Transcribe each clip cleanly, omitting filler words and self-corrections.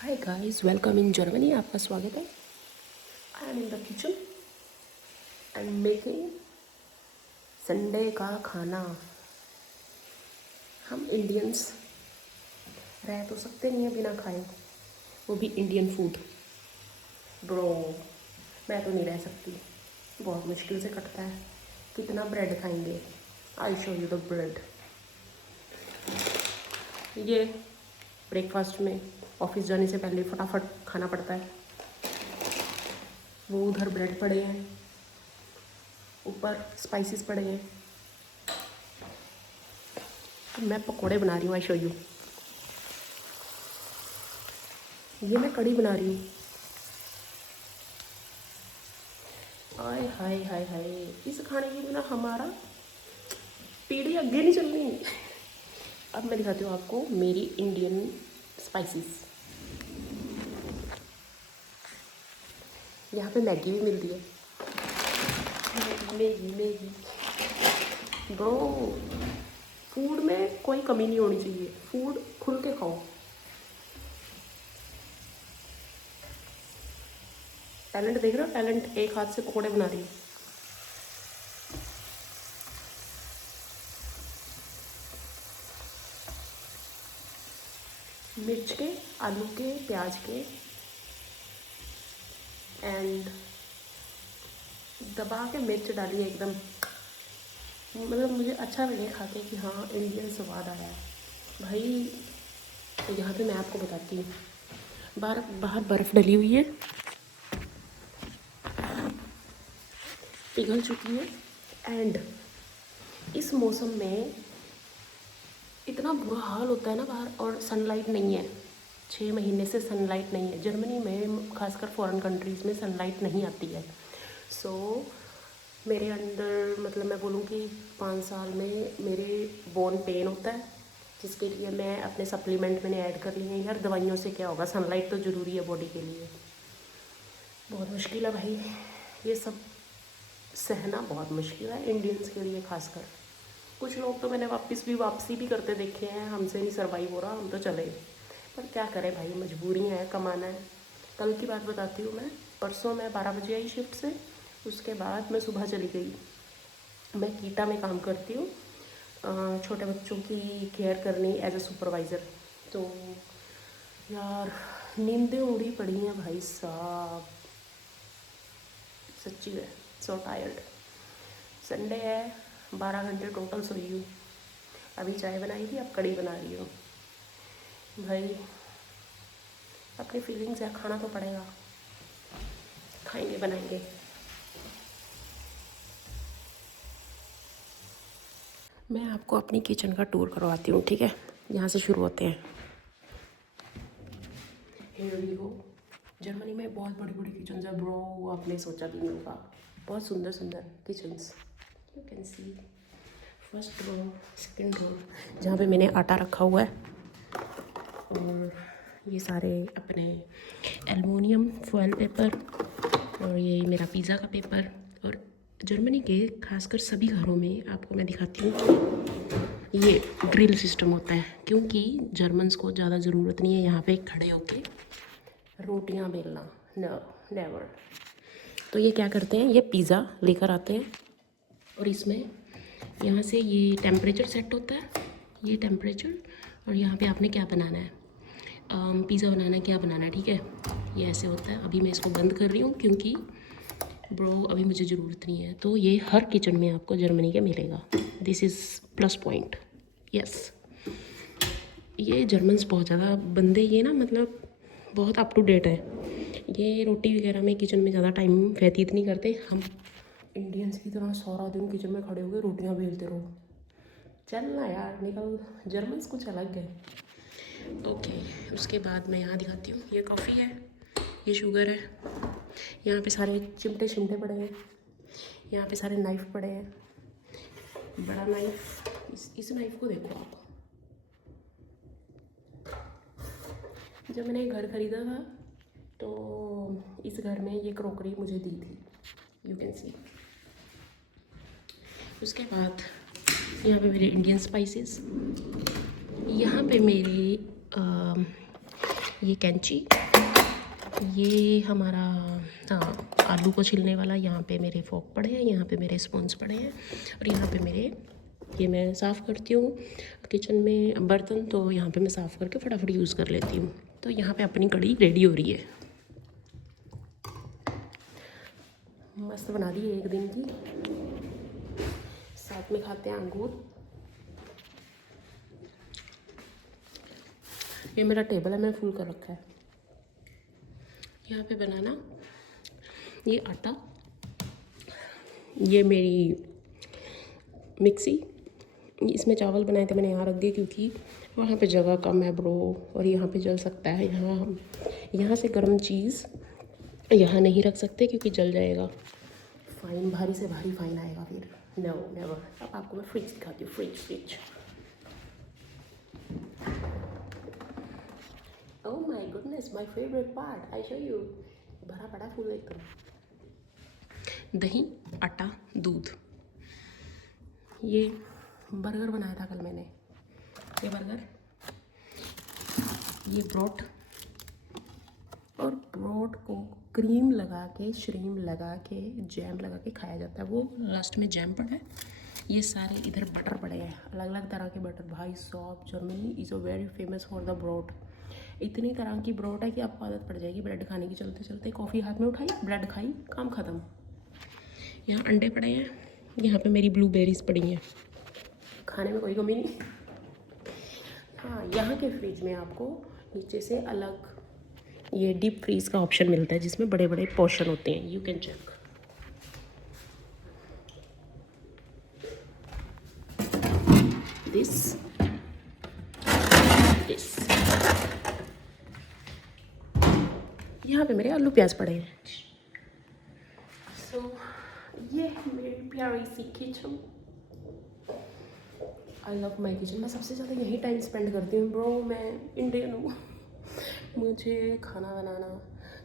Hi guys, welcome in Germany. आपका स्वागत है। I am in the kitchen. I am making Sunday का खाना। हम इंडियंस रह तो सकते नहीं हैं बिना खाए, वो भी इंडियन फूड। ब्रो, मैं तो नहीं रह सकती, बहुत मुश्किल से कटता है। कितना ब्रेड खाएंगे? आई शो यू द ब्रेड। ये ब्रेकफास्ट में ऑफिस जाने से पहले फटाफट खाना पड़ता है। वो उधर ब्रेड पड़े हैं, ऊपर स्पाइसेस पड़े हैं। मैं पकोड़े बना रही हूँ। आई शो यू। ये मैं कढ़ी बना रही हूँ। हाय हाय हाय हाय, इस खाने के बिना हमारा पीढ़ी आगे नहीं चलनी। अब मैं दिखाती हूँ आपको मेरी इंडियन स्पाइसेस। यहाँ पे मैगी भी मिलती है। Maggi Maggi Maggi. Bro, food में कोई कमी नहीं होनी चाहिए। फूड खुल के खाओ। टैलेंट देख रहे हो? टैलेंट, एक हाथ से पकौड़े बना रही हूँ। मिर्च के, आलू के, प्याज के, एंड दबा के मिर्च डालिए एकदम। मतलब मुझे अच्छा लगे खा के कि हाँ इंडियन स्वाद आया है भाई। तो यहाँ पे मैं आपको बताती हूँ, बाहर बाहर बर्फ़ डली हुई है, पिघल चुकी है। एंड इस मौसम में इतना बुरा हाल होता है ना बाहर, और सनलाइट नहीं है। 6 महीने से सनलाइट नहीं है जर्मनी में, खासकर फॉरेन कंट्रीज़ में सनलाइट नहीं आती है। सो मेरे अंदर, मतलब मैं बोलूँ कि 5 साल में मेरे बोन पेन होता है, जिसके लिए मैं अपने सप्लीमेंट मैंने ऐड कर लिए हैं। यार दवाइयों से क्या होगा, सनलाइट तो ज़रूरी है बॉडी के लिए। बहुत मुश्किल है भाई, ये सब सहना बहुत मुश्किल है इंडियंस के लिए खासकर। कुछ लोग तो मैंने वापसी भी करते देखे हैं, हमसे नहीं सर्वाइव हो रहा, हम तो चले। पर क्या करें भाई, मजबूरियाँ हैं, कमाना है। कल की बात बताती हूँ मैं। परसों मैं 12 बजे आई शिफ्ट से, उसके बाद मैं सुबह चली गई। मैं कीटा में काम करती हूँ, छोटे बच्चों की केयर करनी एज ए सुपरवाइज़र। तो यार नींदें उड़ी पड़ी हैं भाई साहब, सच्ची है। So tired. संडे है, 12 घंटे टोटल सोई हूँ। अभी चाय बनाई थी, अब कढ़ी बना रही हूँ भाई। अपनी फीलिंग्स है, खाना तो पड़ेगा, खाएंगे बनाएंगे। मैं आपको अपनी किचन का टूर करवाती हूँ, ठीक है? यहाँ से शुरू होते हैं। Here we go. जर्मनी में बहुत बड़ी बड़ी किचन है ब्रो, आपने सोचा भी नहीं होगा। बहुत सुंदर सुंदर kitchens, you can see. First row, second row, जहाँ पे मैंने आटा रखा हुआ है, और ये सारे अपने एलुमिनियम फॉयल पेपर, और ये मेरा पिज़्ज़ा का पेपर। और जर्मनी के खासकर सभी घरों में आपको मैं दिखाती हूँ ये ग्रिल सिस्टम होता है, क्योंकि जर्मन्स को ज़्यादा ज़रूरत नहीं है यहाँ पे खड़े होके रोटियां बेलना, नेवर। तो ये क्या करते हैं, ये पिज़्ज़ा लेकर आते हैं, और इसमें यहाँ से ये टेम्परेचर सेट होता है, ये टेम्परेचर। और यहाँ पे आपने क्या बनाना है, पिज़्ज़ा बनाना है, क्या बनाना है, ठीक है? ये ऐसे होता है। अभी मैं इसको बंद कर रही हूँ क्योंकि ब्रो अभी मुझे ज़रूरत नहीं है। तो ये हर किचन में आपको जर्मनी के मिलेगा। This is plus point. Yes, ये जर्मन्स बहुत ज़्यादा बंदे, ये ना मतलब बहुत अप टू डेट है। ये रोटी वगैरह में किचन में ज़्यादा टाइम व्यतीत नहीं करते। हम इंडियंस की तरह सारा दिन किचन में खड़े होकर रोटियां बेलते रहो, चलना यार निकल। जर्मन्स कुछ अलग है। ओके, उसके बाद मैं यहाँ दिखाती हूँ, ये कॉफ़ी है, ये शुगर है, यहाँ पे सारे चिमटे शिमटे पड़े हैं, यहाँ पे सारे नाइफ़ पड़े हैं। बड़ा नाइफ़, इस नाइफ़ को देखो आप। जब मैंने घर ख़रीदा था तो इस घर में ये क्रॉकरी मुझे दी थी, यू कैन सी। उसके बाद यहाँ पे मेरे इंडियन स्पाइसेस, यहाँ पे मेरे ये कैंची, ये हमारा हाँ आलू को छिलने वाला, यहाँ पे मेरे फोक पड़े हैं, यहाँ पे मेरे स्पून्स पड़े हैं, और यहाँ पे मेरे ये मैं साफ़ करती हूँ किचन में बर्तन, तो यहाँ पे मैं साफ़ करके फटाफट यूज़ कर लेती हूँ। तो यहाँ पे अपनी कढ़ी रेडी हो रही है, मस्त बना दी एक दिन की। साथ में खाते हैं अंगूर। ये मेरा टेबल है, मैंने फुल कर रखा है। यहाँ पे बनाना, ये आटा, ये मेरी मिक्सी, इसमें चावल बनाए थे मैंने यहाँ रख दिए क्योंकि वहाँ पे जगह कम है ब्रो, और यहाँ पे जल सकता है। यहाँ से गर्म चीज़ यहाँ नहीं रख सकते क्योंकि जल जाएगा, फाइन, भारी से भारी फाइन आएगा फिर। No never. अब आपको मैं फ्रिज दिखाती हूँ, fridge. Oh my goodness, my favourite part, I show you. भरा पड़ा फूल एकदम। दही, आटा, दूध। ये बर्गर बनाया था कल मैंने, ये बर्गर, ये ब्रोट, और ब्रोट को क्रीम लगा के, श्रीम लगा के, जैम लगा के खाया जाता है। वो लास्ट में जैम पड़ा है। ये सारे इधर बटर पड़े हैं, अलग अलग तरह के बटर। भाई साहब, Germany is a very famous for the brought. इतनी तरह की ब्रोट है कि आपको आदत पड़ जाएगी ब्रेड खाने की। चलते चलते कॉफ़ी हाथ में उठाई, ब्रेड खाई, काम ख़त्म। यहाँ अंडे पड़े हैं, यहाँ पे मेरी ब्लूबेरीज पड़ी हैं, खाने में कोई कमी नहीं। हाँ, यहाँ के फ्रिज में आपको नीचे से अलग ये डीप फ्रीज का ऑप्शन मिलता है जिसमें बड़े बड़े पोर्शन होते हैं। You can check this. यहाँ पे मेरे आलू प्याज पड़े हैं। सो ये है मेरी प्यारी सी kitchen. I love my kitchen. मैं सबसे ज़्यादा यही टाइम स्पेंड करती हूँ ब्रो। मैं इंडियन हूँ, मुझे खाना बनाना।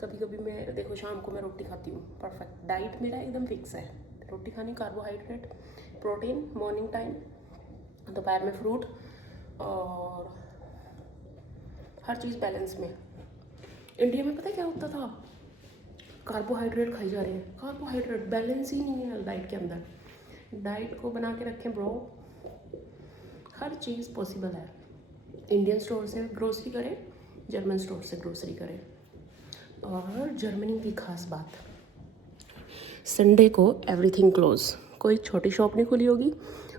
कभी कभी मैं देखो शाम को मैं रोटी खाती हूँ, परफेक्ट डाइट मेरा एकदम फिक्स है। रोटी खानी, कार्बोहाइड्रेट, प्रोटीन मॉर्निंग टाइम, दोपहर में फ्रूट, और हर चीज़ बैलेंस में। इंडिया में पता क्या होता था, कार्बोहाइड्रेट खाई जा रहे हैं, कार्बोहाइड्रेट बैलेंस ही नहीं है डाइट के अंदर। डाइट को बना के रखें ब्रो, हर चीज़ पॉसिबल है। इंडियन स्टोर से ग्रोसरी करें, जर्मन स्टोर से ग्रोसरी करें। और जर्मनी की खास बात, संडे को एवरीथिंग क्लोज, कोई छोटी शॉप नहीं खुली होगी,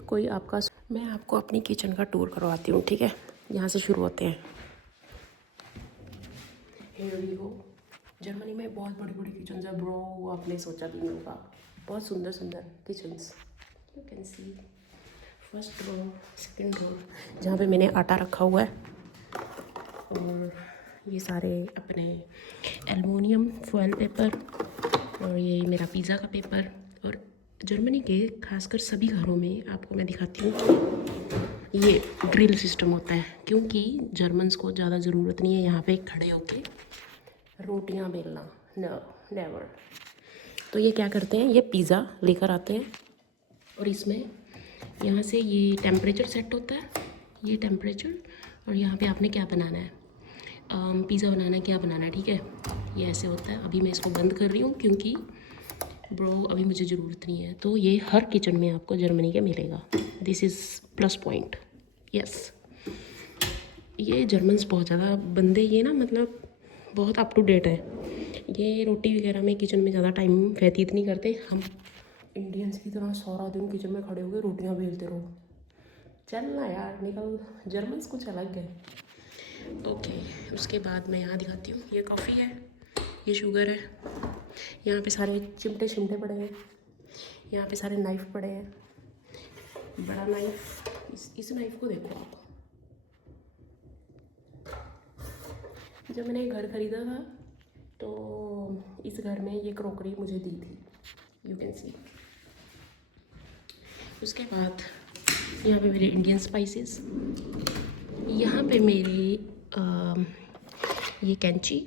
कोई आपका। मैं आपको अपनी किचन का टूर करवाती हूँ, ठीक है। यहाँ से शुरू होते हैं। Here we go. जर्मनी में बहुत बड़ी बड़ी किचन है ब्रो, आपने सोचा भी नहीं होगा। बहुत सुंदर सुंदर kitchens, you can see. First row, second row, जहाँ पे मैंने आटा रखा हुआ है, और ये सारे अपने एलुमिनियम फॉयल पेपर, और ये मेरा पिज़्ज़ा का पेपर। और जर्मनी के खासकर सभी घरों में आपको मैं दिखाती हूँ ये ग्रिल सिस्टम होता है, क्योंकि जर्मन्स को ज़्यादा ज़रूरत नहीं है यहाँ पे खड़े होके रोटियाँ बेलना, नो नेवर। तो ये क्या करते हैं, ये पिज़्ज़ा लेकर आते हैं, और इसमें यहाँ से ये टेम्परेचर सेट होता है, ये टेम्परेचर, और यहाँ पे आपने क्या बनाना है, पिज़्ज़ा बनाना है, क्या बनाना है, ठीक है। ये ऐसे होता है। अभी मैं इसको बंद कर रही हूँ क्योंकि ब्रो अभी मुझे ज़रूरत नहीं है। तो ये हर किचन में आपको जर्मनी का मिलेगा। This is plus point, yes. ये जर्मन्स बहुत ज़्यादा बंदे, ये ना मतलब बहुत अप टू डेट है। ये रोटी वगैरह में किचन में ज़्यादा टाइम व्यतीत नहीं करते। हम इंडियंस की तरह सारा दिन किचन में खड़े होकर रोटियां बेलते रहो, चलना यार निकल। जर्मन्स कुछ अलग है। ओके, उसके बाद मैं यहाँ दिखाती हूँ। ये कॉफ़ी है, ये शुगर है, यहाँ पे सारे चिमटे शिमटे पड़े हैं, यहाँ पे सारे नाइफ़ पड़े हैं। बड़ा नाइफ़, इस नाइफ़ को देखो आप। जब मैंने घर ख़रीदा था तो इस घर में ये क्रॉकरी मुझे दी थी, यू कैन सी। उसके बाद यहाँ पे मेरे इंडियन स्पाइसेस, यहाँ पे मेरे ये कैंची,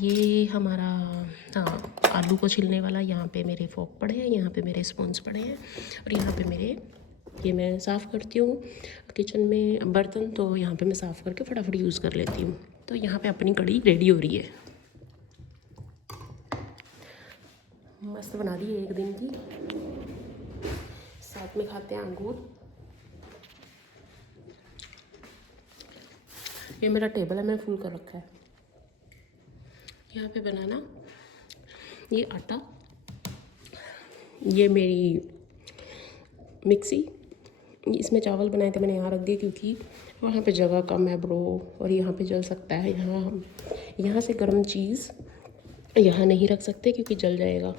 ये हमारा हाँ आलू को छिलने वाला, यहाँ पे मेरे फोक पड़े हैं, यहाँ पे मेरे स्पून्स पड़े हैं, और यहाँ पे मेरे ये मैं साफ़ करती हूँ किचन में बर्तन, तो यहाँ पे मैं साफ़ करके फटाफट यूज़ कर लेती हूँ। तो यहाँ पे अपनी कड़ी रेडी हो रही है, मस्त बना दी है एक दिन की। साथ में खाते हैं अंगूर। ये मेरा टेबल है, मैंने फुल कर रखा है। यहाँ पे बनाना, ये आटा, ये मेरी मिक्सी, इसमें चावल बनाए थे मैंने यहाँ रख दिए क्योंकि वहाँ पे जगह कम है ब्रो, और यहाँ पे जल सकता है। यहाँ से गर्म चीज़ यहाँ नहीं रख सकते क्योंकि जल जाएगा,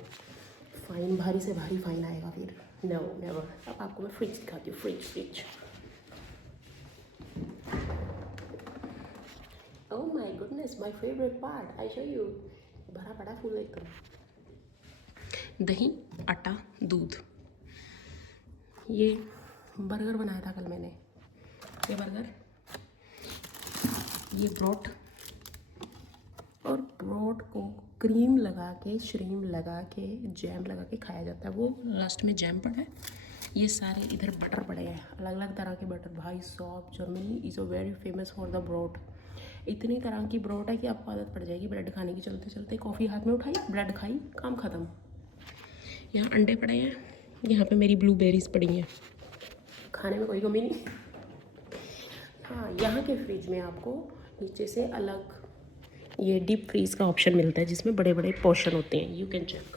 फाइन, भारी से भारी फाइन आएगा फिर। No never. अब आपको मैं फ्रिज दिखाती हूँ। Fridge oh my goodness, my favourite part, I show you. भरा पड़ा फूल एकदम। दही, आटा, दूध। ये बर्गर बनाया था कल मैंने, ये बर्गर, ये ब्रोट, और ब्रोट को क्रीम लगा के, श्रीम लगा के, जैम लगा के खाया जाता है। वो लास्ट में जैम पड़ा है। ये सारे इधर बटर पड़े हैं, अलग अलग तरह के बटर। भाई साहब, Germany is a very famous for the brought. इतनी तरह की ब्रोट है कि आपको आदत पड़ जाएगी ब्रेड खाने की। चलते चलते कॉफ़ी हाथ में उठाई, ब्रेड खाई, काम ख़त्म। यहाँ अंडे पड़े हैं, यहाँ पे मेरी ब्लूबेरीज पड़ी हैं, खाने में कोई कमी नहीं। हाँ, यहाँ के फ्रिज में आपको नीचे से अलग ये डीप फ्रीज का ऑप्शन मिलता है जिसमें बड़े बड़े पोर्शन होते हैं। You can check.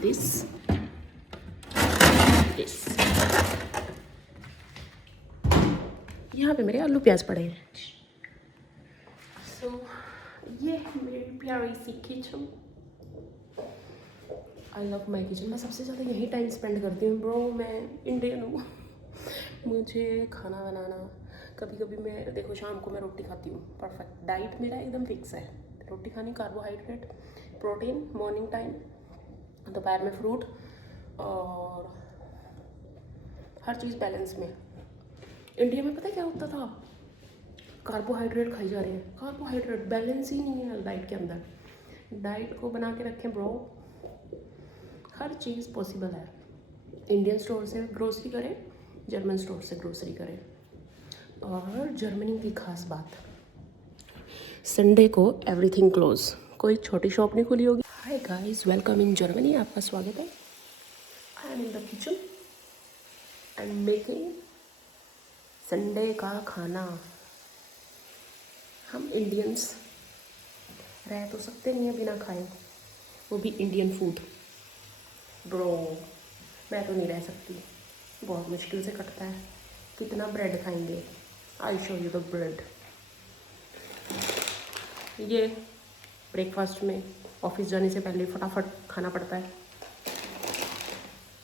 दिस यहाँ पे मेरे आलू प्याज पड़े हैं। सो ये है मेरी प्यारी सी kitchen. I love my kitchen. मैं सबसे ज़्यादा यही टाइम स्पेंड करती हूँ ब्रो। मैं इंडियन हूँ, मुझे खाना बनाना। कभी कभी मैं, देखो, शाम को मैं रोटी खाती हूँ, परफेक्ट। डाइट मेरा एकदम फिक्स है, रोटी खानी, कार्बोहाइड्रेट, प्रोटीन मॉर्निंग टाइम, दोपहर में फ्रूट, और हर चीज़ बैलेंस में। इंडिया में पता है क्या होता था? कार्बोहाइड्रेट खाई जा रहे हैं, कार्बोहाइड्रेट, बैलेंस ही नहीं है डाइट के अंदर। डाइट को बना के रखें ब्रो, हर चीज़ पॉसिबल है। इंडियन स्टोर से ग्रोसरी करें, जर्मन स्टोर से ग्रोसरी करें। और जर्मनी की खास बात, संडे को एवरीथिंग क्लोज, कोई छोटी शॉप नहीं खुली होगी। Hi guys, welcome in Germany, आपका स्वागत है। I am in the kitchen and making Sunday का खाना। हम इंडियंस रह तो सकते नहीं हैं बिना खाए, वो भी इंडियन फूड। ब्रो, मैं तो नहीं रह सकती, बहुत मुश्किल से कटता है। कितना ब्रेड खाएंगे? आई शो यू द ब्रेड। ये ब्रेकफास्ट में ऑफिस जाने से पहले फटाफट खाना पड़ता है।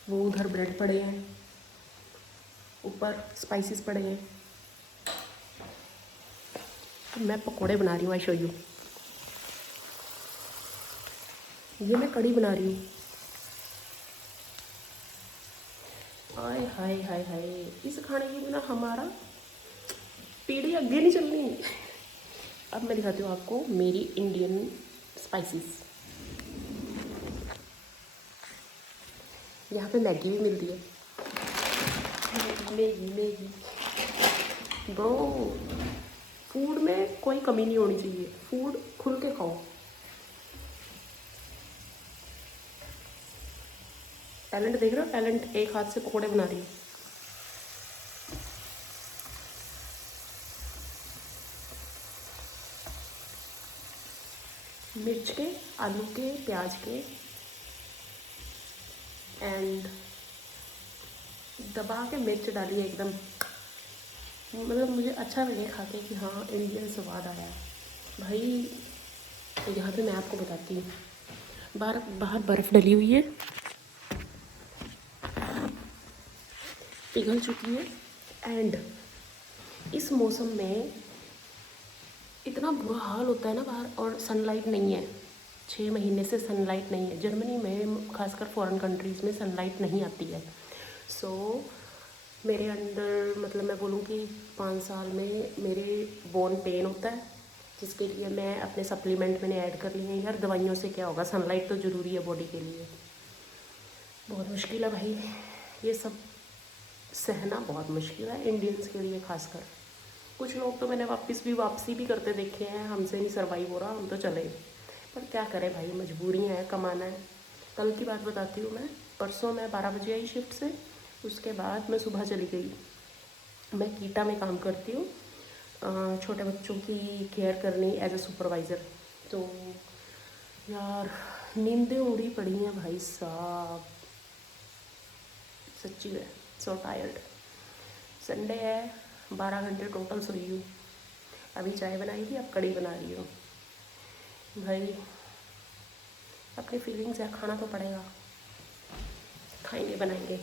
वो उधर ब्रेड पड़े हैं, ऊपर स्पाइसेस पड़े हैं। मैं पकोड़े बना रही हूँ, आई शो यू। ये मैं कड़ी बना रही हूँ। हाय हाय हाय हाय, इस खाने के बिना हमारा पीढ़ी आगे नहीं चलनी। अब मैं दिखाती हूँ आपको मेरी इंडियन स्पाइसेस। यहाँ पे मैगी भी मिलती है। मैगी ब्रो, फूड में कोई कमी नहीं होनी चाहिए, फूड खुल के खाओ। टैलेंट देख रहे हो? टैलेंट, एक हाथ से पकोड़े बना रही हूँ। मिर्च के, आलू के, प्याज के, एंड दबा के मिर्च डाली एकदम, मतलब मुझे अच्छा लगे खा के कि हाँ इंडियन स्वाद आया भाई। तो यहाँ पे मैं आपको बताती हूँ, बाहर बर्फ़ डली हुई है, पिघल चुकी है, एंड इस मौसम में इतना बुरा हाल होता है ना बाहर, और सनलाइट नहीं है। 6 महीने से सनलाइट नहीं है जर्मनी में, खासकर फॉरेन कंट्रीज़ में सनलाइट नहीं आती है। सो मेरे अंदर, मतलब मैं बोलूँ कि 5 साल में मेरे बोन पेन होता है, जिसके लिए मैं अपने सप्लीमेंट मैंने ऐड कर लिए हैं। यार दवाइयों से क्या होगा, सनलाइट तो ज़रूरी है बॉडी के लिए। बहुत मुश्किल है भाई ये सब सहना बहुत मुश्किल है इंडियंस के लिए खासकर। कुछ लोग तो मैंने वापसी भी करते देखे हैं, हमसे नहीं सर्वाइव हो रहा, हम तो चले। पर क्या करें भाई, मजबूरियाँ हैं, कमाना है। कल की बात बताती हूँ मैं। परसों मैं 12 बजे आई शिफ्ट से, उसके बाद मैं सुबह चली गई। मैं कीटा में काम करती हूँ, छोटे बच्चों की केयर करनी एज ए सुपरवाइज़र। तो यार नींदें उड़ी पड़ी हैं भाई साहब, सच्ची में सो टायर्ड। संडे है, 12 घंटे टोटल सोई हूँ। अभी चाय बनाई थी, अब कड़ी बना रही हूँ। भाई अपनी फीलिंग्स है, खाना तो पड़ेगा, खाएंगे बनाएंगे।